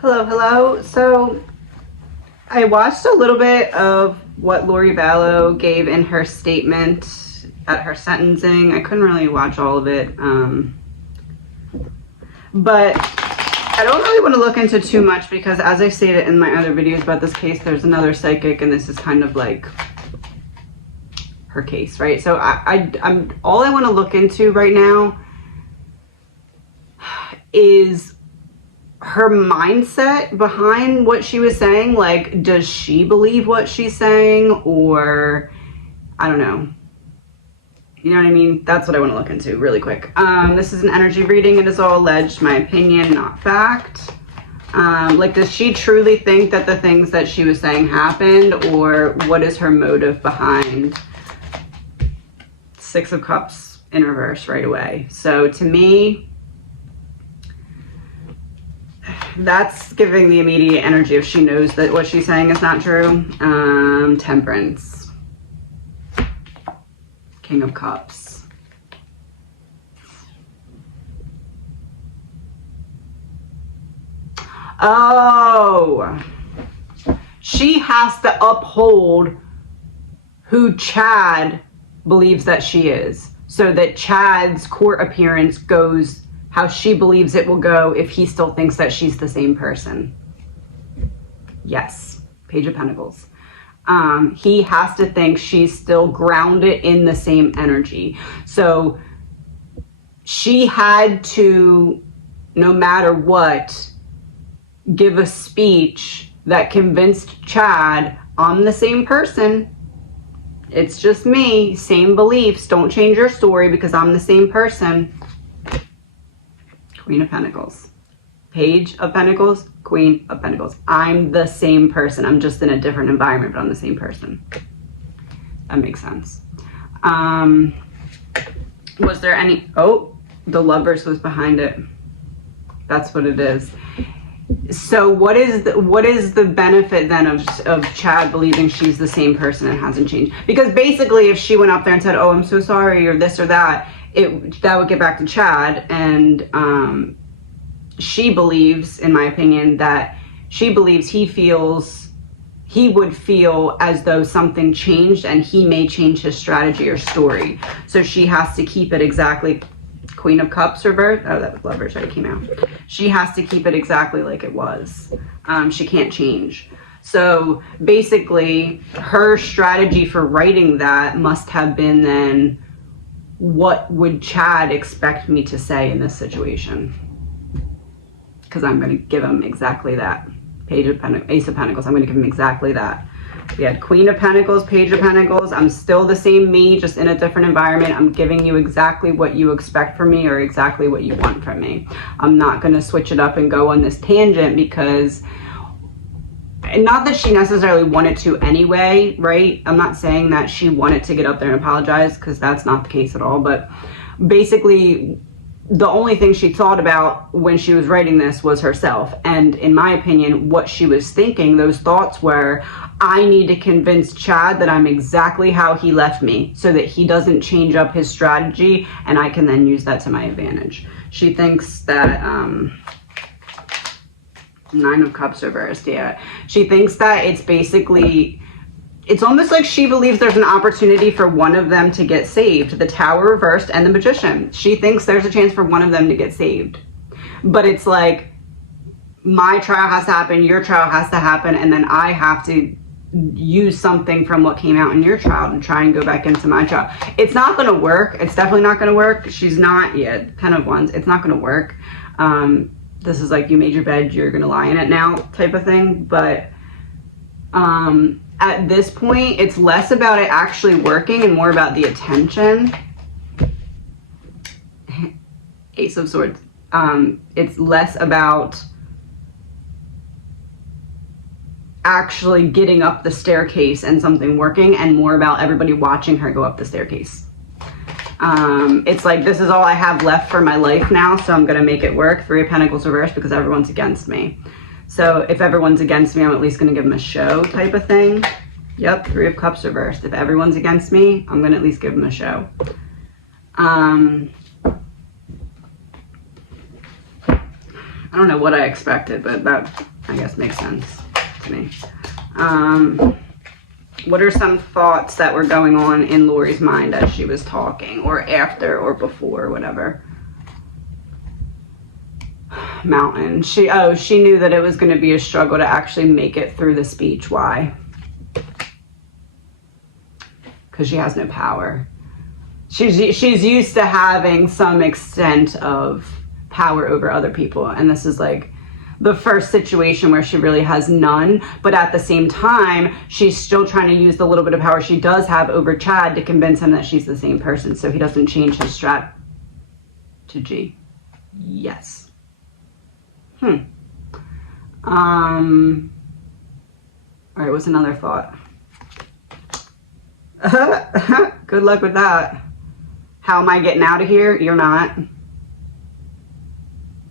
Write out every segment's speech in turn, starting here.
Hello, hello. So I watched a little bit of what Lori Vallow gave in her statement at her sentencing. I couldn't really watch all of it, but I don't really want to look into too much because, as I stated in my other videos about this case, there's another psychic, and this is kind of like her case, right? So I'm all I want to look into right now is her mindset behind what she was saying. Like, does she believe what she's saying, or I don't know. You know what I mean? That's what I want to look into really quick. This is an energy reading. It is all alleged, my opinion, not fact. Like, does she truly think that the things that she was saying happened, or what is her motive behind Six of Cups in reverse right away? So to me, that's giving the immediate energy if she knows that what she's saying is not true. Temperance. King of Cups. Oh, she has to uphold who Chad believes that she is, so that Chad's court appearance goes how she believes it will go if he still thinks that she's the same person. Yes, Page of Pentacles. He has to think she's still grounded in the same energy. So she had to, no matter what, give a speech that convinced Chad, I'm the same person. It's just me, same beliefs. Don't change your story because I'm the same person. Queen of Pentacles. Page of Pentacles, Queen of Pentacles. I'm the same person. I'm just in a different environment, but I'm the same person. That makes sense. Was there any... Oh, the Lovers was behind it. That's what it is. So what is the benefit then of Chad believing she's the same person and hasn't changed? Because basically, if she went up there and said, "Oh, I'm so sorry," or this or that, that would get back to Chad, and she believes, in my opinion, that she believes he would feel as though something changed and he may change his strategy or story. So she has to keep it exactly. Queen of Cups reversed. Oh, that was Lovers, right? It came out. She has to keep it exactly like it was. She can't change. So basically, her strategy for writing that must have been then, what would Chad expect me to say in this situation? Because I'm going to give him exactly that. Page of Pentacles, Ace of Pentacles. I'm going to give him exactly that. We had Queen of Pentacles, Page of Pentacles. I'm still the same me, just in a different environment. I'm giving you exactly what you expect from me, or exactly what you want from me. I'm not going to switch it up and go on this tangent because, not that she necessarily wanted to anyway, right? I'm not saying that she wanted to get up there and apologize, because that's not the case at all. But basically, the only thing she thought about when she was writing this was herself. And in my opinion, what she was thinking, those thoughts were, I need to convince Chad that I'm exactly how he left me, so that he doesn't change up his strategy, and I can then use that to my advantage. She thinks that, Nine of Cups reversed, yeah. She thinks that it's basically, it's almost like she believes there's an opportunity for one of them to get saved. The Tower reversed and the Magician. She thinks there's a chance for one of them to get saved. But it's like, my trial has to happen, your trial has to happen, and then I have to use something from what came out in your trial and try and go back into my trial. It's not going to work. It's definitely not going to work. She's not, yeah, 10 of Wands. It's not going to work. This is like, you made your bed, you're going to lie in it now type of thing. But at this point, it's less about it actually working and more about the attention. Ace of Swords. It's less about actually getting up the staircase and something working, and more about everybody watching her go up the staircase. It's like, this is all I have left for my life now, so I'm gonna make it work. Three of Pentacles reversed because everyone's against me. So if everyone's against me, I'm at least gonna give them a show type of thing. Yep, Three of Cups reversed. If everyone's against me, I'm gonna at least give them a show. I don't know what I expected, but that, I guess, makes sense to me. What are some thoughts that were going on in Lori's mind as she was talking, or after, or before, whatever? Mountain. She knew that it was going to be a struggle to actually make it through the speech. Why? Because she has no power. She's used to having some extent of power over other people, and this is like the first situation where she really has none, but at the same time she's still trying to use the little bit of power she does have over Chad to convince him that she's the same person, so he doesn't change his strategy. Yes. All right, what's another thought? Good luck with that. How am I getting out of here? You're not.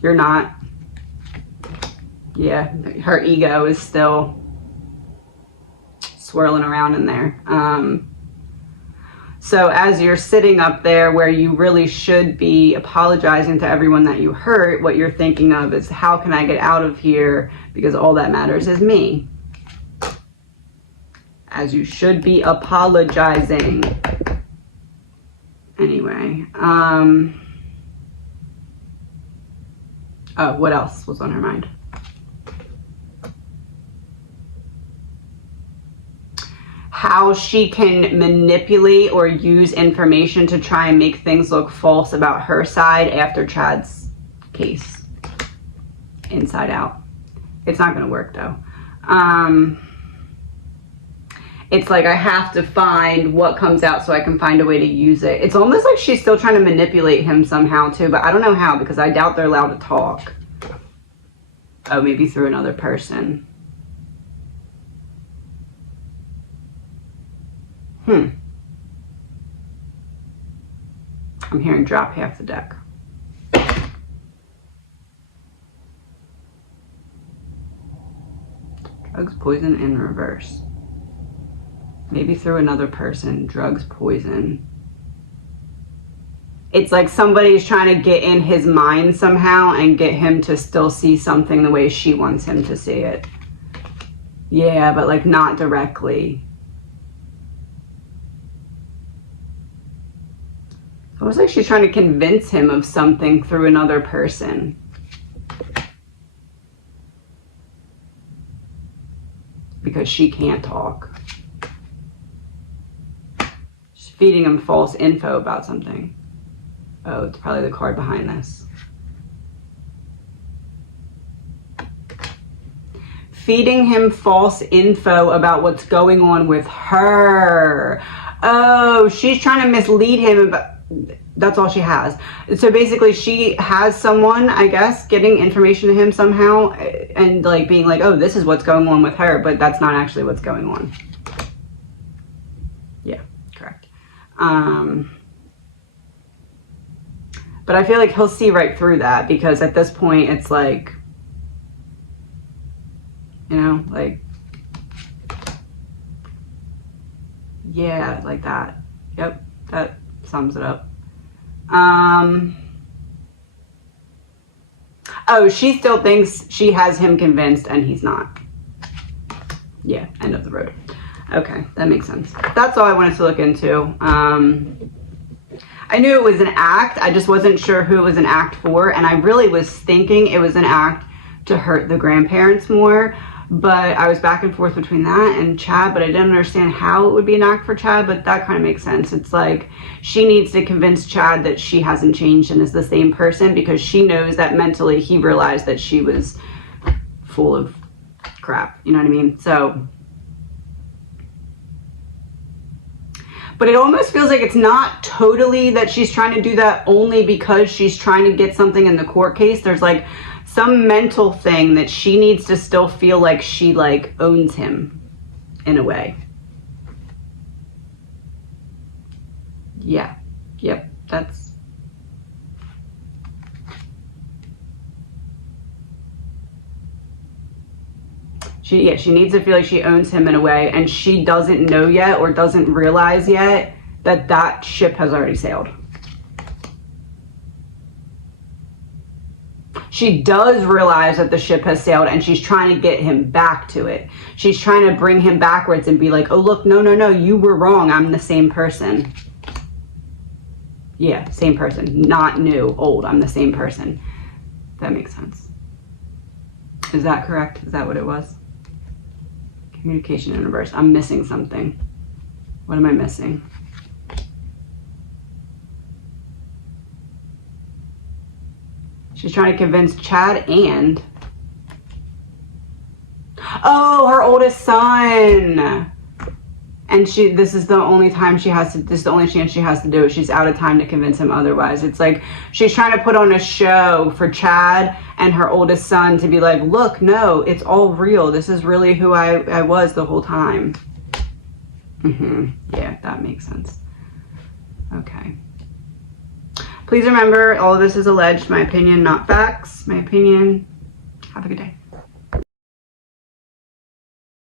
You're not. Yeah, her ego is still swirling around in there. So as you're sitting up there where you really should be apologizing to everyone that you hurt, what you're thinking of is, how can I get out of here? Because all that matters is me. As you should be apologizing. Anyway. Oh, what else was on her mind? How she can manipulate or use information to try and make things look false about her side after Chad's case. Inside out. It's not going to work though. It's like I have to find what comes out so I can find a way to use it. It's almost like she's still trying to manipulate him somehow too, but I don't know how, because I doubt they're allowed to talk. Oh, maybe through another person. I'm hearing drop half the deck. Drugs, poison, in reverse. Maybe through another person. Drugs, poison. It's like somebody's trying to get in his mind somehow and get him to still see something the way she wants him to see it. Yeah, but like not directly. It was like she's trying to convince him of something through another person. Because she can't talk. She's feeding him false info about something. Oh, it's probably the card behind this. Feeding him false info about what's going on with her. Oh, she's trying to mislead him about... That's all she has. So basically she has someone, I guess, getting information to him somehow and like being like, oh, this is what's going on with her, but that's not actually what's going on. Yeah, correct. But I feel like he'll see right through that, because at this point it's like, you know, like, yeah, like that. Yep, that sums it up. Oh, she still thinks she has him convinced and he's not. Yeah, end of the road. Okay, that makes sense. That's all I wanted to look into. I knew it was an act. I just wasn't sure who it was an act for, and I really was thinking it was an act to hurt the grandparents more. But I was back and forth between that and Chad, but I didn't understand how it would be an act for Chad, but that kind of makes sense. It's like she needs to convince Chad that she hasn't changed and is the same person, because she knows that mentally he realized that she was full of crap. You know what I mean? So, but it almost feels like it's not totally that she's trying to do that only because she's trying to get something in the court case. There's like some mental thing that she needs to still feel like she like owns him in a way. Yeah. Yep. That's. She needs to feel like she owns him in a way, and she doesn't know yet or doesn't realize yet that that ship has already sailed. she does realize that the ship has sailed and she's trying to get him back to it. She's trying to bring him backwards and be like, oh, look, no, no, no, you were wrong. I'm the same person. Yeah, same person. Not new, old. I'm the same person. That makes sense. Is that correct? Is that what it was? Communication universe. I'm missing something. What am I missing? She's trying to convince Chad and... Oh, her oldest son! And this is the only time she has to, this is the only chance she has to do it. She's out of time to convince him otherwise. It's like she's trying to put on a show for Chad and her oldest son to be like, look, no, it's all real. This is really who I was the whole time. Yeah, that makes sense. Okay. Please remember, all of this is alleged. My opinion, not facts. My opinion. Have a good day.